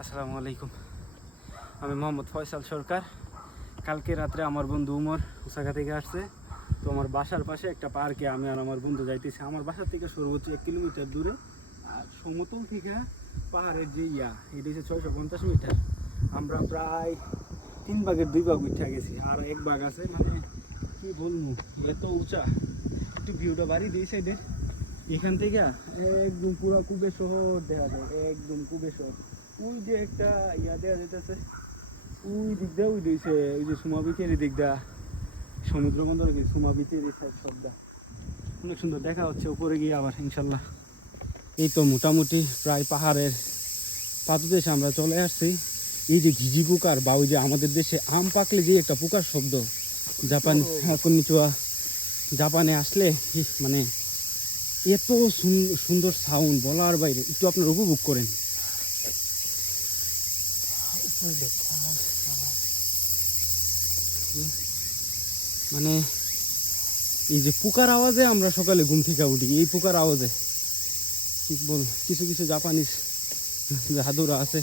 আসসালামু আলাইকুম। আমি মোহাম্মদ ফয়সাল সরকার। কালকে রাত্রে আমার বন্ধু উমর ওসাকা থেকে আসছে। তো আমার বাসার পাশে একটা পার্কে আমি আর আমার বন্ধু যাইতেছি। আমার বাসার থেকে সর্বোচ্চ 1 কিলোমিটার দূরে, আর সমতল থেকে পাহাড়ের যে এটা হচ্ছে 650 মিটার। আমরা প্রায় 3 ভাগের 2 ভাগ উঠে গেছি, আর 1 ভাগ আছে। মানে কি বলবো, এত উঁচা। একটু ভিউটা বাড়ি দিই সাইডে, এখান থেকে একদম পুরো কুবে শহর দেখা যায়, একদম কুবে শহর। ওই যে একটা দেওয়া যেতেছে, ওই দিক দিয়ে ওই দিয়েছে, ওই যে সুমা বিচের দিক দা, সমুদ্র বন্দর কি সুমা বিচের সাইড সবটা অনেক সুন্দর দেখা হচ্ছে। উপরে গিয়ে আবার ইনশাল্লাহ এই তো মোটামুটি প্রায় পাহাড়ের পাদদেশে আমরা চলে আসছি। এই যে ঘিজি পোকার বা ওই যে আমাদের দেশে আম পাকলে যে একটা পোকার শব্দ, জাপান কন্নিচিওয়া, জাপানে আসলে মানে এত সুন্দর সাউন্ড বলার বাইরে। একটু আপনারা উপভোগ করেন। মানে এই যে পোকার আওয়াজে আমরা সকালে ঘুম থেকে উঠি, এই পোকার আওয়াজে। ঠিক বল, কিছু কিছু জাপানিজ জাদুরা আছে,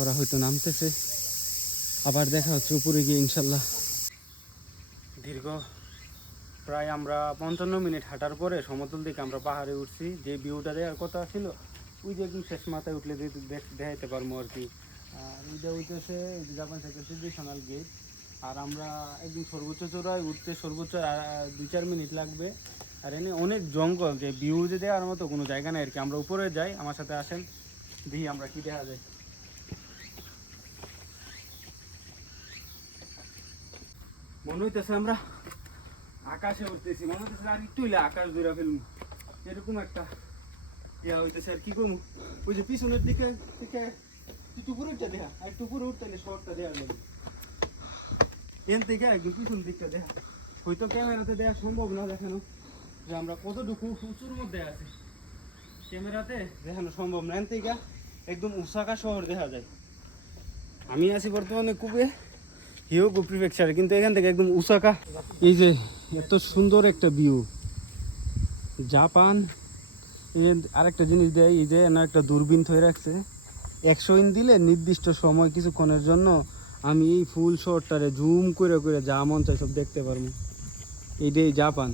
ওরা হয়তো নামতেছে। আবার দেখা হচ্ছে উপরে গিয়ে ইনশাল্লাহ। দীর্ঘ প্রায় আমরা 55 মিনিট হাঁটার পরে সমতল দিকে আমরা পাহাড়ে উঠছি। যে ভিউটা দেওয়ার কথা ছিল, ওই যে একদম শেষ মাথায় উঠলে দেখাইতে পারবো আর কি। আর ওইটা হইতেছে জাপান থেকে ট্রেডিশনাল গেট। আর আমরা একদম সর্বোচ্চ চূড়ায় উঠতে সর্বোচ্চ 2-4 মিনিট লাগবে। আর এনে অনেক জঙ্গল, যে ভিউ যে দেওয়ার মতো কোনো জায়গা নেই আর কি। আমরা উপরে যাই, আমার সাথে আসেন, দেখি আমরা কি দেখা যায়। মনে হইতেছে আমরা আকাশে উঠতেছি, মনে হইতেছে আর একটু হইলে আকাশ দূরে ফেলবো, এরকম একটা হইতেছে। আর কি করবো, ওই যে পিছনের দিকে থেকে একটু উপরে উঠতে দেখা, আর একটু উপরে উঠতে শর্টটা দেওয়ার লাগে, এন থেকে একদম পিছন দিকটা দেখা। হয়তো ক্যামেরাতে দেওয়া সম্ভব না দেখানো, যে আমরা কতটুকু উঁচুর মধ্যে আছি, ক্যামেরাতে দেখানো সম্ভব না। এন থেকে একদম ওসাকা শহর দেখা যায়। আমি আছি বর্তমানে কুবে, হিয়োগো প্রিফেকচারে, কিন্তু এখান থেকে একদম ওসাকা। এই যে এত সুন্দর একটা ভিউ, জাপান। আরেকটা জিনিস দেয়, এই যে না একটা দূরবীন হয়ে রাখছে, 100 ইন দিলে নির্দিষ্ট সময় কিছুক্ষণের জন্য আমি এই ফুল শহরটারে জুম করে করে যা মন চাই সব দেখতে পারবো। এইটাই জাপান।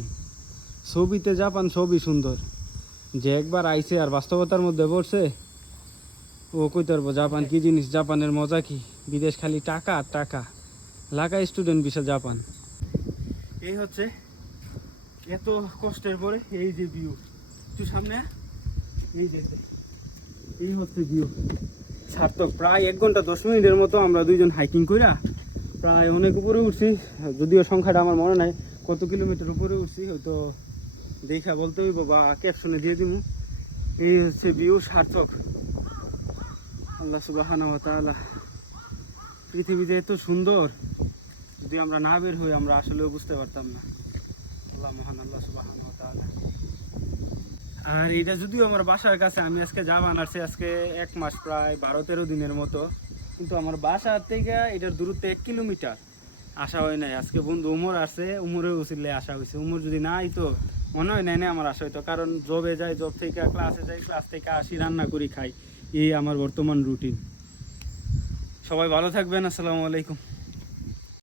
ছবিতে জাপান ছবি সুন্দর, যে একবার আইছে আর বাস্তবতার মধ্যে পড়ছে ও কইতে পারবো জাপান কি জিনিস, জাপানের মজা কি। বিদেশ খালি টাকা আর টাকা, লাগাই স্টুডেন্ট ভিসা জাপান। এই হচ্ছে এত কষ্টের পরে এই যে ভিউ, একটু সামনে এই হচ্ছে ভিউ। সার্থক। প্রায় 1 ঘন্টা 10 মিনিটের মতো আমরা দুইজন হাইকিং কইরা প্রায় অনেক উপরে উঠছি। যদিও সংখ্যাটা আমার মনে নাই কত কিলোমিটার উপরে উঠছি, হয়তো দেখা বলতে হইব বা ক্যাপশনে দিয়ে দিব। এই হচ্ছে ভিউ। সার্থক। আল্লাহ সুবহানাহু ওয়া তাআলা, পৃথিবীতে এত সুন্দর, যদি আমরা না বের হই আমরা আসলেও বুঝতে পারতাম না। আল্লাহ মহান, আল্লাহ সুবহানাহু ওয়া তাআলা। আর এটা যদিও আমার বাসার কাছে, আমি আজকে জাপান আসছি আজকে 1 মাস প্রায় 12-13 দিনের মতো, কিন্তু আমার বাসার থেকে এটার দূরত্ব 1 কিলোমিটার। আসা হয় নাই। আজকে বন্ধু উমর আসছে, উমরের উচিলে আসা হয়েছে। উমর যদি না আইতো মনে হয় নাই আমার আসা হইতো, কারণ জবে যাই, জব থেকে ক্লাসে যাই, ক্লাস থেকে আসি, রান্না করি খাই, এই আমার বর্তমান রুটিন। সবাই ভালো থাকবেন। আসসালামু আলাইকুম।